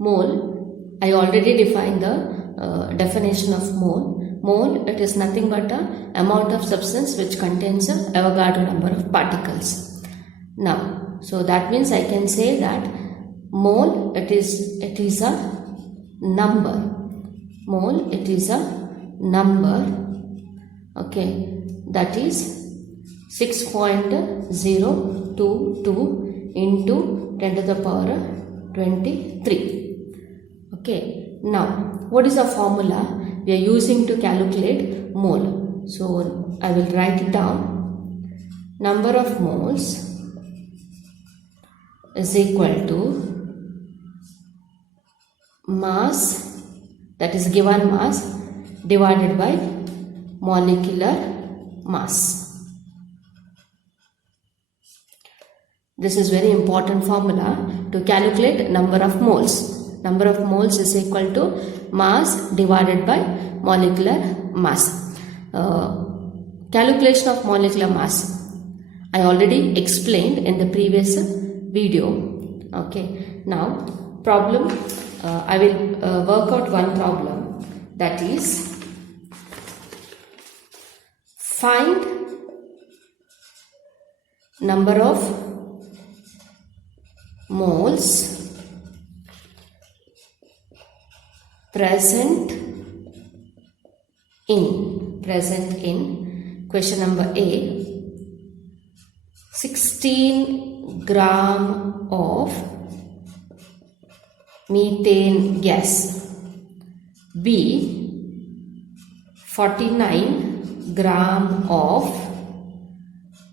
Mole, I already defined the definition of mole. Mole, it is nothing but a amount of substance which contains a Avogadro number of particles. Now, so that means I can say that mole, it is a number. Mole, it is a number. Okay, that is 6.022 into 10 to the power 23. Okay, now what is the formula we are using to calculate mole? So I will write it down. Number of moles is equal to mass, that is given mass, divided by molecular mass. This is very important formula to calculate number of moles. Number of moles is equal to mass divided by molecular mass. Calculation of molecular mass I already explained in the previous video. Okay, now problem, I will work out one problem, that is find number of moles present in question number A, 16 gram of methane gas, B, 49 gram of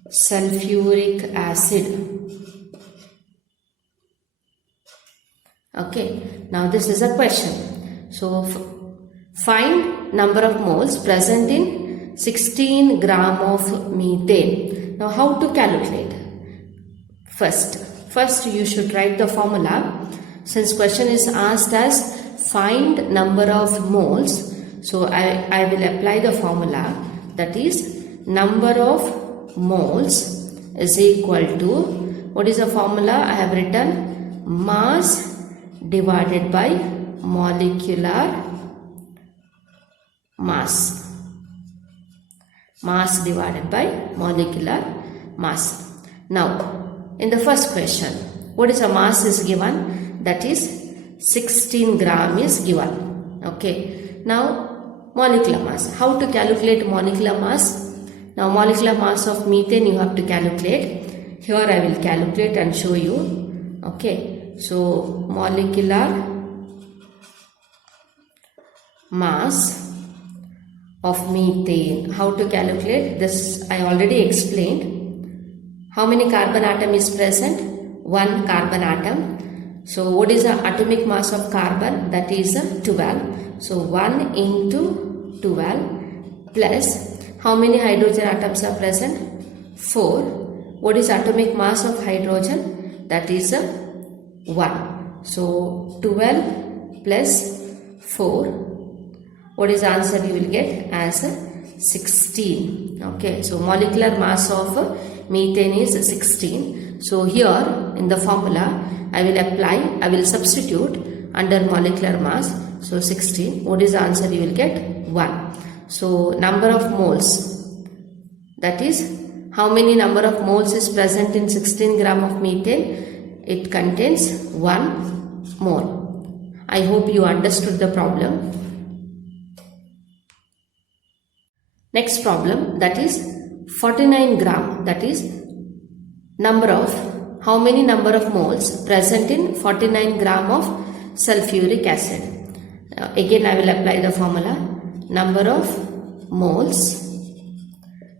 sulphuric acid. Okay, now this is a question. So find number of moles present in 16 gram of methane. Now how to calculate? First you should write the formula. Since question is asked as find number of moles, so I will apply the formula, that is number of moles is equal to, what is the formula? I have written mass divided by molecular mass. Mass divided by molecular mass. Now, in the first question, what is the mass is given? That is 16 gram is given. Okay. Now, molecular mass. How to calculate molecular mass? Now, molecular mass of methane you have to calculate. Here I will calculate and show you. Okay. So, molecular mass of methane. How to calculate? This I already explained. How many carbon atom is present? One carbon atom. So, what is the atomic mass of carbon? That is 12. So, 1 into 12 plus how many hydrogen atoms are present? 4. What is atomic mass of hydrogen? That is 1. So 12 plus 4. What is the answer you will get? As 16. Okay. So molecular mass of methane is 16. So here in the formula I will substitute under molecular mass. So 16. What is the answer you will get? 1. So number of moles, that is how many number of moles is present in 16 gram of methane? It contains 1 mole. I hope you understood the problem. Next problem, that is 49 gram, that is how many number of moles present in 49 gram of sulphuric acid. Again I will apply the formula. Number of moles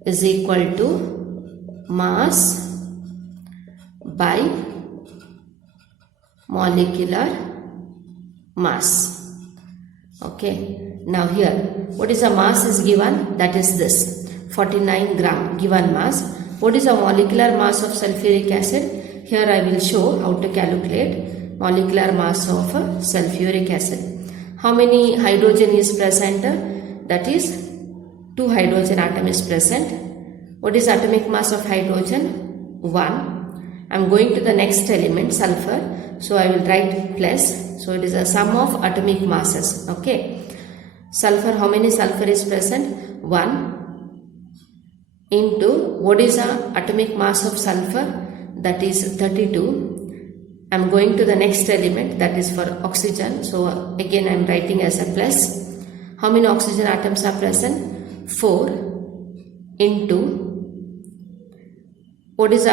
is equal to mass by molecular mass. Okay. Now here, what is the mass is given? That is this 49 gram given mass. What is the molecular mass of sulphuric acid? Here I will show how to calculate molecular mass of sulphuric acid. How many hydrogen is present? That is 2 hydrogen atom is present. What is atomic mass of hydrogen? 1. I'm going to the next element, sulfur. So I will write plus. So it is a sum of atomic masses. Okay. Sulfur, how many sulfur is present? 1 into what is the atomic mass of sulfur? That is 32. I'm going to the next element, that is for oxygen. So again I am writing as a plus. How many oxygen atoms are present? 4 into what is the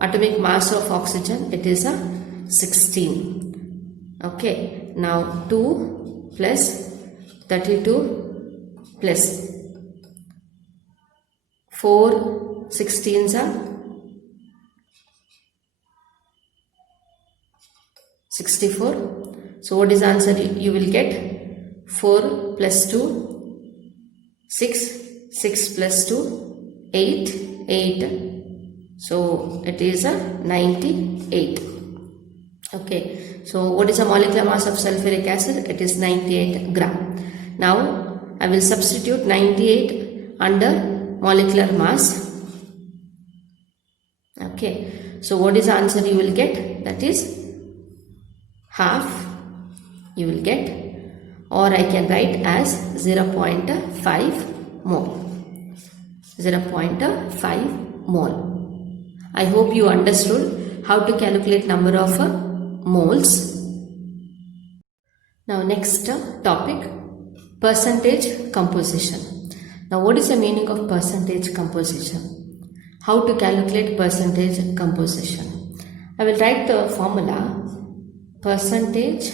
atomic mass of oxygen? It is a 16. Okay. Now 2 plus 32 plus 4 16s are 64. So what is the answer you will get? 4 plus 2 6, 6 plus 2 8, 8. So it is a 98. Okay. So what is the molecular mass of sulfuric acid? It is 98 gram. Now I will substitute 98 under molecular mass. Okay. So what is the answer you will get? That is half you will get, or I can write as 0.5 mole. 0.5 mole. I hope you understood how to calculate number of moles. Now next topic, percentage composition. Now what is the meaning of percentage composition? How to calculate percentage composition? I will write the formula: percentage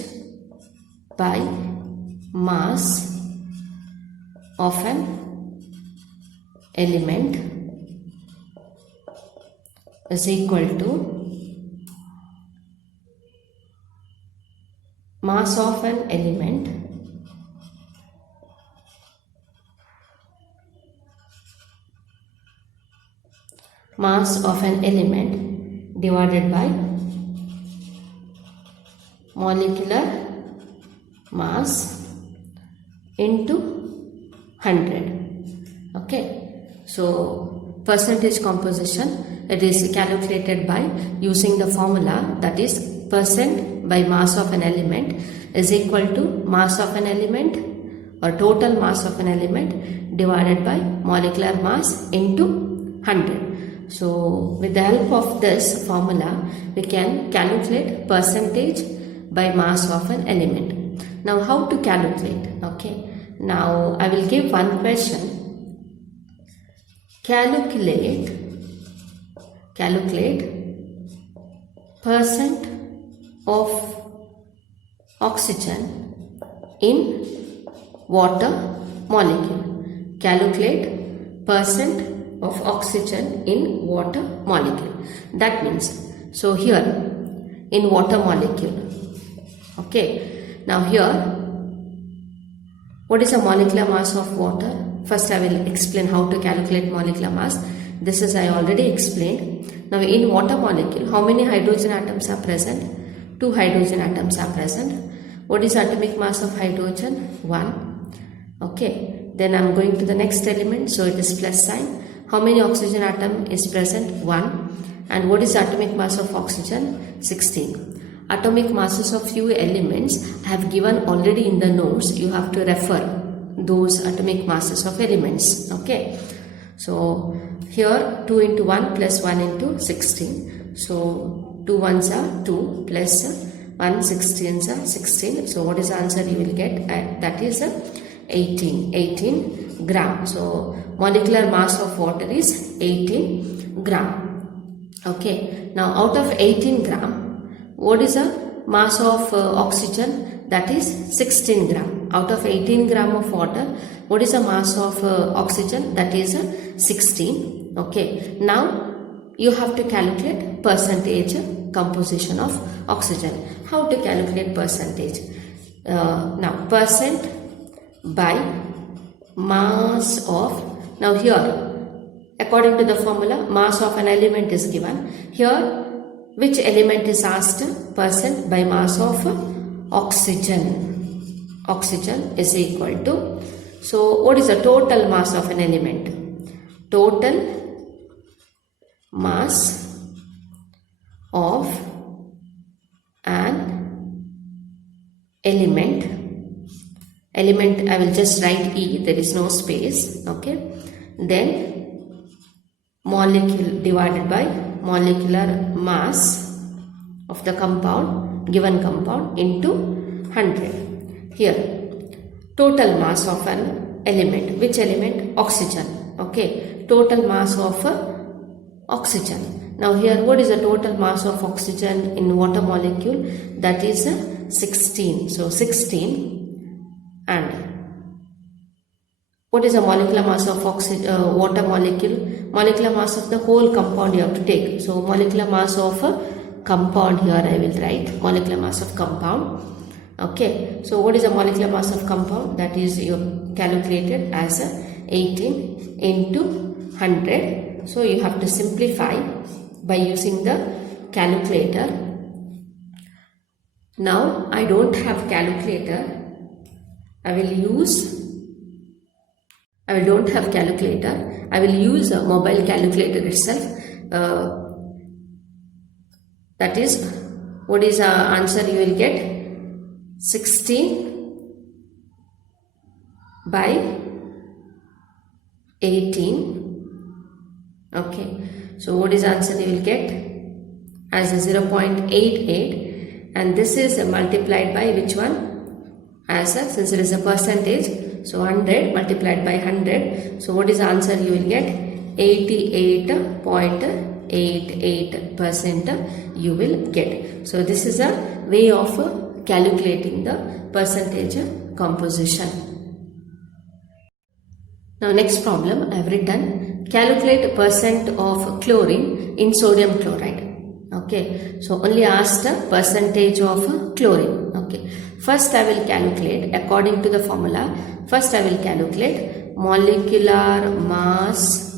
by mass of an element is equal to mass of an element divided by molecular mass into 100. Okay. So percentage composition, it is calculated by using the formula, that is percent by mass of an element is equal to mass of an element or total mass of an element divided by molecular mass into 100. So with the help of this formula we can calculate percentage by mass of an element. Now how to calculate? Okay. Now I will give one question. Calculate percent of oxygen in water molecule. Calculate percent of oxygen in water molecule. That means, so here in water molecule. Okay. Now here, what is the molecular mass of water? First I will explain how to calculate molecular mass. This is I already explained. Now in water molecule, how many hydrogen atoms are present? 2 hydrogen atoms are present. What is atomic mass of hydrogen? 1. Okay. Then I am going to the next element. So it is plus sign. How many oxygen atom is present? 1. And what is the atomic mass of oxygen? 16. Atomic masses of few elements I have given already in the notes. You have to refer those atomic masses of elements. Okay. So here 2 into 1 plus 1 into 16. So 2 ones are 2 plus 1 16s are 16. So what is the answer you will get? That is 18 gram. So molecular mass of water is 18 gram. Okay. Now out of 18 gram, what is the mass of oxygen? That is 16 gram. Out of 18 gram of water, what is the mass of oxygen? That is 16. Okay. Now you have to calculate percentage composition of oxygen. How to calculate percentage? Now percent by mass of, now here according to the formula, mass of an element is given. Here which element is asked? Percent by mass of oxygen. Oxygen is equal to, so what is the total mass of an element? Total mass of an element I will just write E, there is no space, okay, then molecule divided by molecular mass of the compound, given compound, into 100. Here total mass of an element, which element? Oxygen, okay, total mass of oxygen. Now here, what is the total mass of oxygen in water molecule? That is 16. So 16. And what is the molecular mass of water molecule? Molecular mass of the whole compound you have to take. So molecular mass of a compound, here I will write molecular mass of compound. Okay, so what is the molecular mass of compound? That is you calculated as 18 into 100. So you have to simplify by using the calculator. Now I don't have calculator. I don't have calculator. I will use a mobile calculator itself. That is, what is the answer you will get? 16 by 18. Okay. So what is the answer you will get? As a 0.88, and this is multiplied by which one? As a, since it is a percentage, so 100 multiplied by 100. So what is the answer you will get? 88.88% you will get. So this is a way of calculating the percentage composition. Now next problem I have written, calculate percent of chlorine in sodium chloride. Okay, so only ask the percentage of chlorine. Okay, first I will calculate according to the formula. First I will calculate molecular mass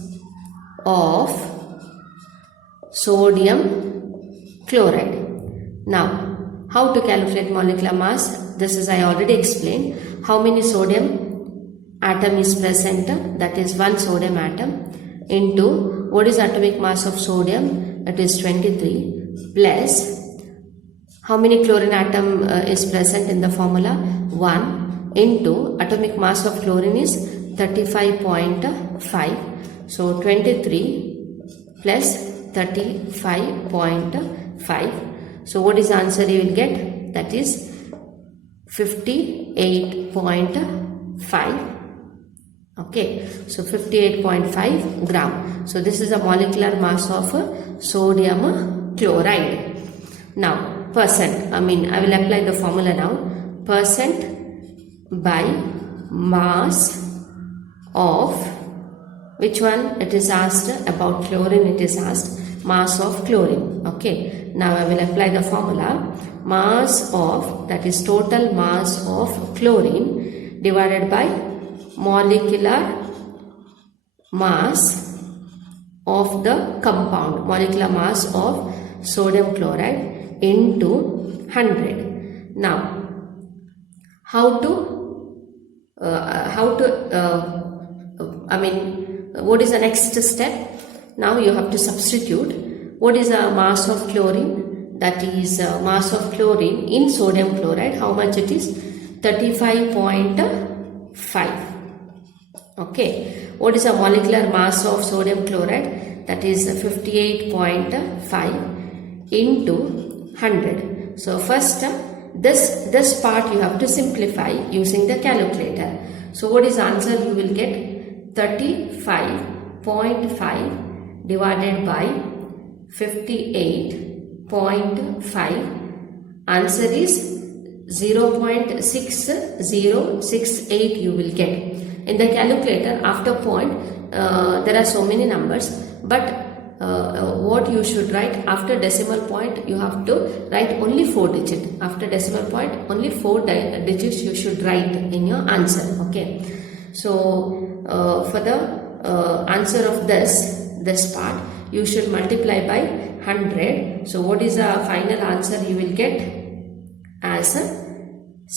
of sodium chloride. Now, how to calculate molecular mass? This is I already explained. How many sodium atom is present? That is one sodium atom into what is atomic mass of sodium? It is 23 plus how many chlorine atom is present in the formula? 1 into atomic mass of chlorine is 35.5. So 23 plus 35.5. So what is the answer you will get? That is 58.5. Okay, so 58.5 gram. So this is a molecular mass of sodium chloride. Now percent, I will apply the formula now. Percent by mass of, which one? It is asked about chlorine, it is asked mass of chlorine. Okay, now I will apply the formula. Mass of, that is total mass of chlorine divided by molecular mass of the compound, molecular mass of sodium chloride into 100. Now, what is the next step? Now you have to substitute. What is the mass of chlorine? That is mass of chlorine in sodium chloride. How much it is? 35.5. Okay. What is the molecular mass of sodium chloride? That is 58.5 into 100. So first this part you have to simplify using the calculator. So what is the answer you will get? 35.5 divided by 58.5. Answer is 0.6068 you will get. In the calculator, after point, there are so many numbers, but what you should write after decimal point, you have to write only 4 digits. After decimal point, only 4 digits you should write in your answer. Okay. So for the answer of this part, you should multiply by 100. So what is the final answer you will get? As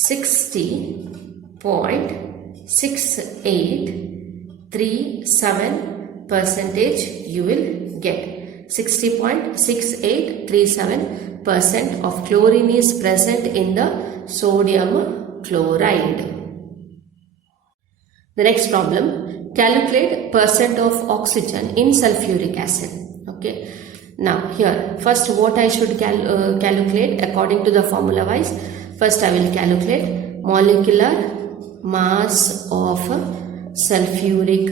60.6837% you will get. 60.6837% of chlorine is present in the sodium chloride. The next problem, calculate percent of oxygen in sulfuric acid. Okay. Now here, first what I should calculate according to the formula wise. First I will calculate molecular mass of sulfuric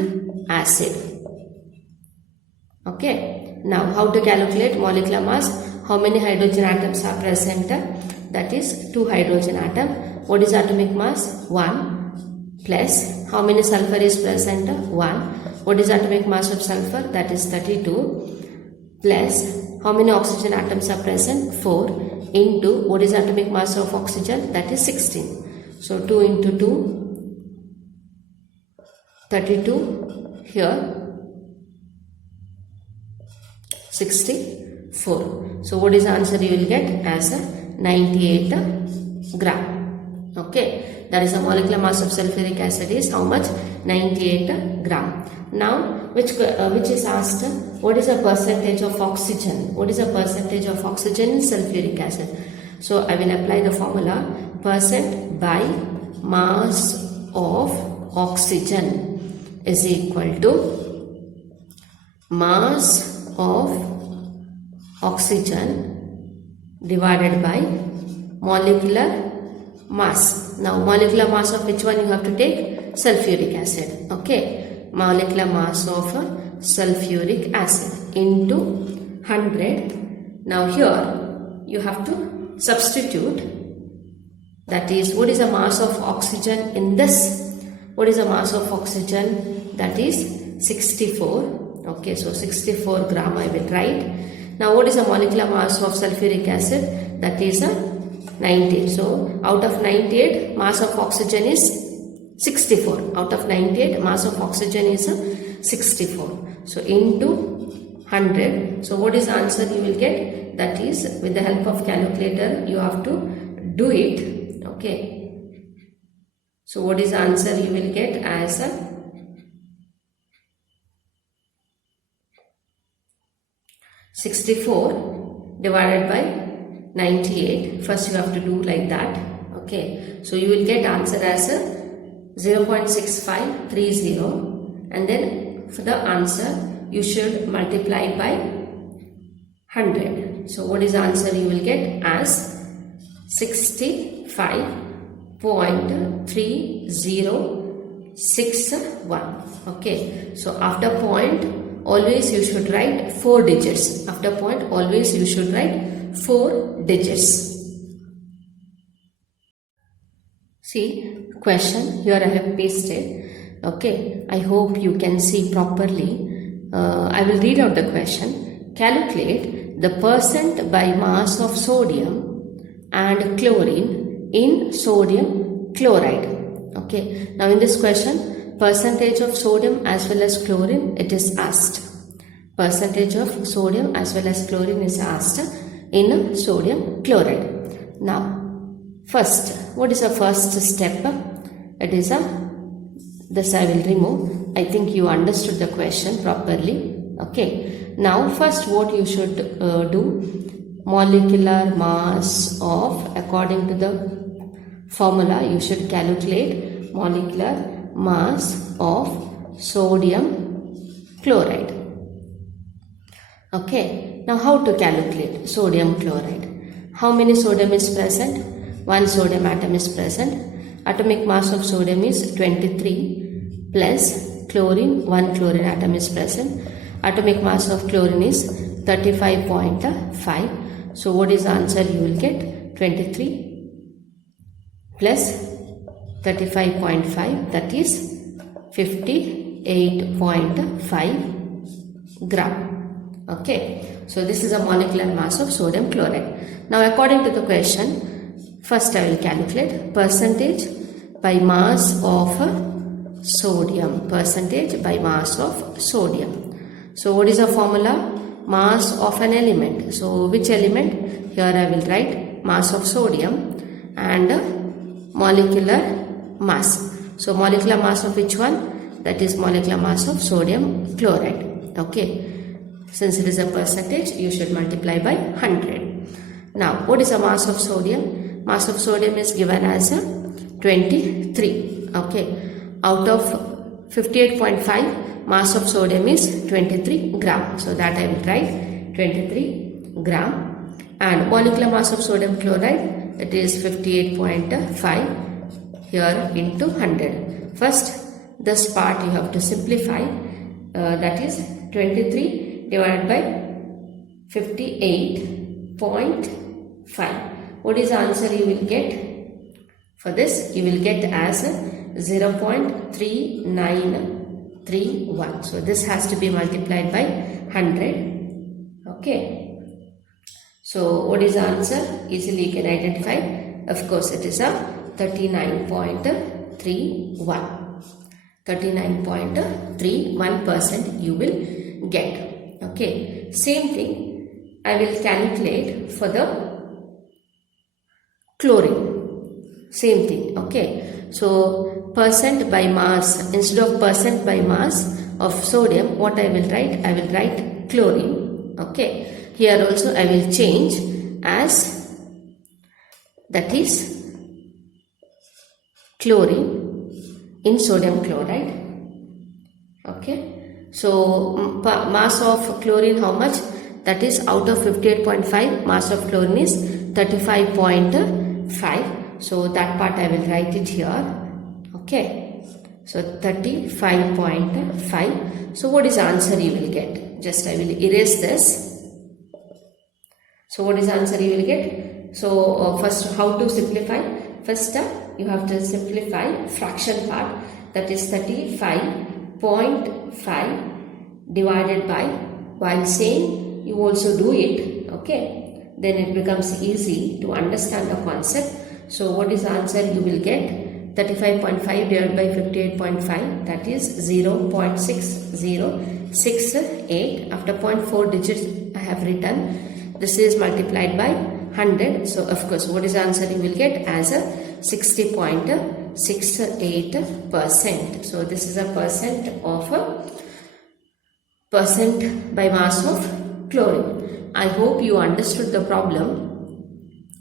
acid. Okay. Now how to calculate molecular mass? How many hydrogen atoms are present? That is 2 hydrogen atom. What is atomic mass? 1 plus how many sulfur is present? 1. What is atomic mass of sulfur? That is 32 plus how many oxygen atoms are present? 4 into what is atomic mass of oxygen? That is 16. So 2 into 2, 32, here 64. So what is the answer you will get? As a 98 gram. Okay. That is the molecular mass of sulfuric acid is how much? 98 gram. Now, which is asked, what is the percentage of oxygen? What is the percentage of oxygen in sulfuric acid? So, I will apply the formula percent by mass of oxygen is equal to mass of oxygen divided by molecular mass. Now molecular mass of which one you have to take? Sulfuric acid. Okay. Molecular mass of sulfuric acid into 100. Now here you have to substitute. That is, what is the mass of oxygen in this? What is the mass of oxygen? That is 64. Okay. So 64 gram I will write. Now what is the molecular mass of sulfuric acid? That is 98. So out of 98, mass of oxygen is 64. Out of 98, mass of oxygen is 64. So into 100. So what is the answer you will get? That is, with the help of calculator you have to do it. Okay. So what is the answer you will get as 64 divided by 98. First you have to do like that. Okay. So you will get answer as 0.6530, and then for the answer you should multiply it by 100. So what is the answer you will get as 65.3061. Okay. So after point always you should write 4 digits. After point always you should write 4 digits. See question here I have pasted. Okay, I hope you can see properly. I will read out the question. Calculate the percent by mass of sodium and chlorine in sodium chloride. Okay, now in this question, percentage of sodium as well as chlorine it is asked. Percentage of sodium as well as chlorine is asked in sodium chloride. Now, first, what is the first step? It is this I will remove. I think you understood the question properly. Okay. Now, first what you should do? Molecular mass of, according to the formula, you should calculate molecular mass of sodium chloride. Okay. Now how to calculate sodium chloride? How many sodium is present? 1 sodium atom is present. Atomic mass of sodium is 23 plus chlorine, 1 chlorine atom is present. Atomic mass of chlorine is 35.5. So what is the answer you will get? 23 plus 35.5, that is 58.5 gram. Okay. So this is a molecular mass of sodium chloride. Now according to the question, first I will calculate percentage by mass of sodium. Percentage by mass of sodium. So what is the formula? Mass of an element. So which element? Here I will write mass of sodium and molecular mass. So molecular mass of which one? That is molecular mass of sodium chloride. Okay. Since it is a percentage, you should multiply by 100. Now, what is the mass of sodium? Mass of sodium is given as 23. Okay. Out of 58.5, mass of sodium is 23 gram. So that I will write 23 gram. And molecular mass of sodium chloride, it is 58.5 here into 100. First, this part you have to simplify. That is 23 divided by 58.5. What is the answer you will get? For this, you will get as 0.3931. So this has to be multiplied by 100. Okay. So what is the answer? Easily you can identify. Of course, it is a 39.31. 39.31% you will get. Okay. Same thing I will calculate for the chlorine. Same thing. Okay. So percent by mass, instead of percent by mass of sodium, what I will write? I will write chlorine. Okay. Here also I will change as, that is chlorine in sodium chloride. Okay. So mass of chlorine how much? That is out of 58.5, mass of chlorine is 35.5. So that part I will write it here. Okay. So 35.5. So what is the answer you will get? Just I will erase this. So what is the answer you will get? So first, how to simplify? First you have to simplify fraction part. That is 35.5 divided by, while saying you also do it. Okay. Then it becomes easy to understand the concept. So what is the answer you will get? 35.5 divided by 58.5, that is 0.6068. After 0.4 digits I have written. This is multiplied by 100. So of course, what is the answer you will get? As a 60.68%. So this is a percent by mass of chlorine. I hope you understood the problem.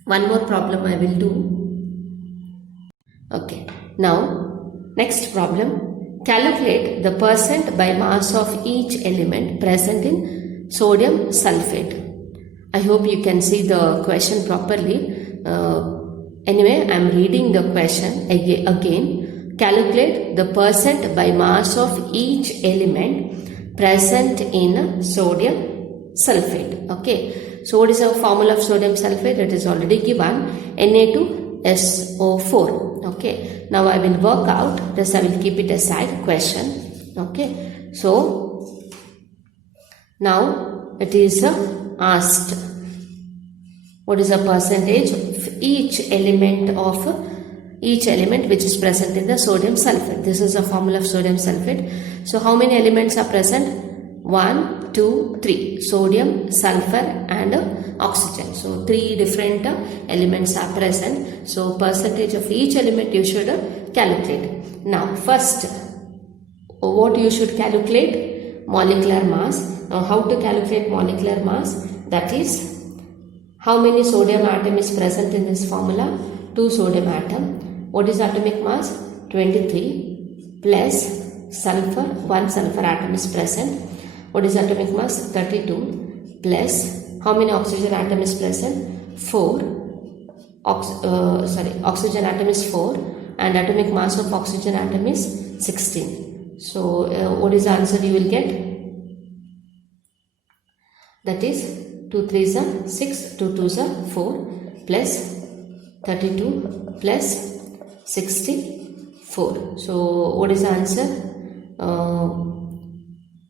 One more problem I will do. Okay. Now, next problem. Calculate the percent by mass of each element present in sodium sulfate. I hope you can see the question properly. Anyway, I am reading the question again. Calculate the percent by mass of each element present in sodium sulfate. Okay. So what is the formula of sodium sulfate? It is already given. Na2SO4. Okay. Now I will work out this. I will keep it aside. Question. Okay. So now it is asked, what is the percentage of each element which is present in the sodium sulfate. This is the formula of sodium sulfate. So how many elements are present? 1, 2, 3. Sodium, sulfur and oxygen. So 3 different elements are present. So percentage of each element you should calculate. Now first, what you should calculate? Molecular mass. Now how to calculate molecular mass? That is, how many sodium atom is present in this formula? 2 sodium atom. What is atomic mass? 23 plus sulfur. 1 sulfur atom is present. What is atomic mass? 32 plus, how many oxygen atom is present? 4. Oxygen atom is 4 and atomic mass of oxygen atom is 16. So what is the answer you will get? That is 2 3s are 6, 2 2s are 4 plus 32 plus 64. So what is the answer?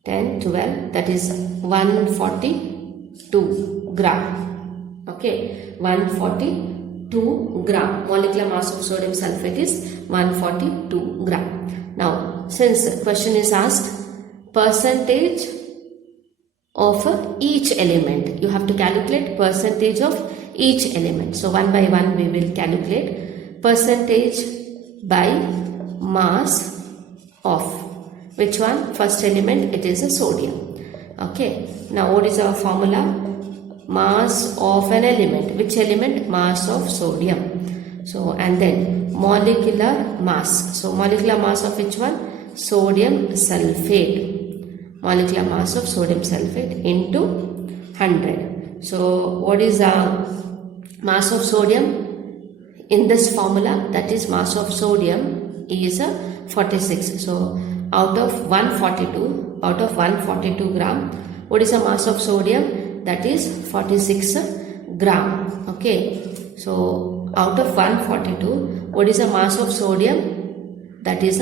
10, 12, that is 142 gram. Okay, 142 gram. Molecular mass of sodium sulfate is 142 gram. Now, since the question is asked, percentage of each element, you have to calculate percentage of each element. So, one by one we will calculate percentage by mass of which one? First element, it is a sodium. Okay, now what is our formula? Mass of an element. Which element? Mass of sodium. So, and then molecular mass. So, molecular mass of which one? Sodium sulfate. Molecular mass of sodium sulfate into 100. So, what is our mass of sodium? In this formula, that is mass of sodium is 46. So, out of 142 gram, what is the mass of sodium? That is 46 gram. Okay. So, out of 142, what is the mass of sodium? That is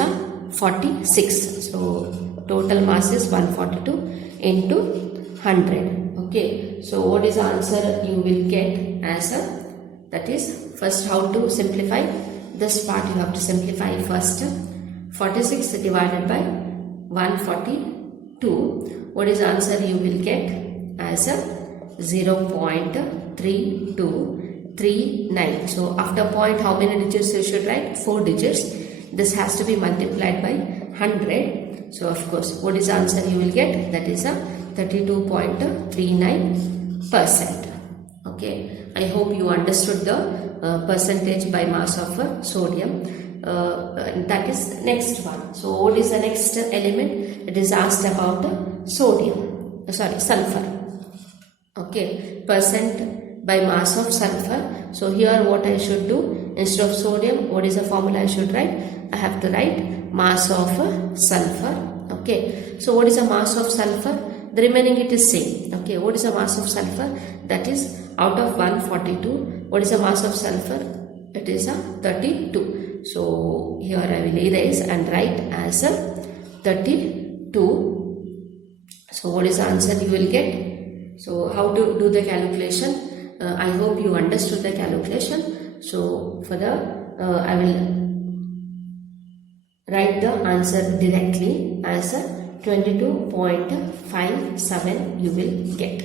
46. So, total mass is 142 into 100. Okay. So, what is the answer you will get as a, that is, first how to simplify this part? You have to simplify first. 46 divided by 142. What is the answer you will get as a 0.3239. So after point, how many digits you should write? 4 digits. This has to be multiplied by 100. So of course, what is the answer you will get? That is a 32.39%. Okay. I hope you understood the percentage by mass of sodium. That is next one. So what is the next element? It is asked about sulfur. Okay, percent by mass of sulfur. So here what I should do, instead of sodium, what is the formula I should write? I have to write mass of sulfur. Okay, so what is the mass of sulfur? The remaining it is same. Okay, what is the mass of sulfur? That is out of 142. What is the mass of sulfur? It is 32. So here I will erase and write as 32. So what is the answer you will get? So how to do the calculation? I hope you understood the calculation. So for the I will write the answer directly as 22.57 you will get.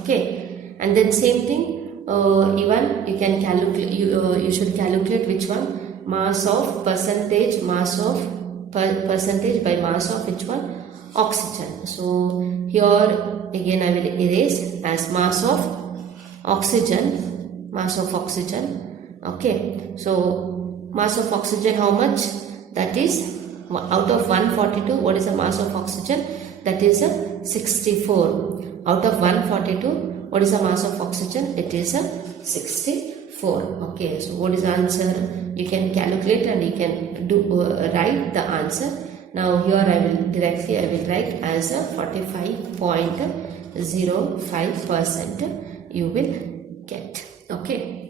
Okay, and then same thing. Even you can calculate. You should calculate which one? Mass of percentage by mass of which one? Oxygen. So here again I will erase as mass of oxygen. Okay. So mass of oxygen how much? That is out of 142. What is the mass of oxygen? That is 64. Out of 142, what is the mass of oxygen? It is 64. Okay, so what is the answer? You can calculate and you can do write the answer. Now here I will write as 45.05% you will get. Okay.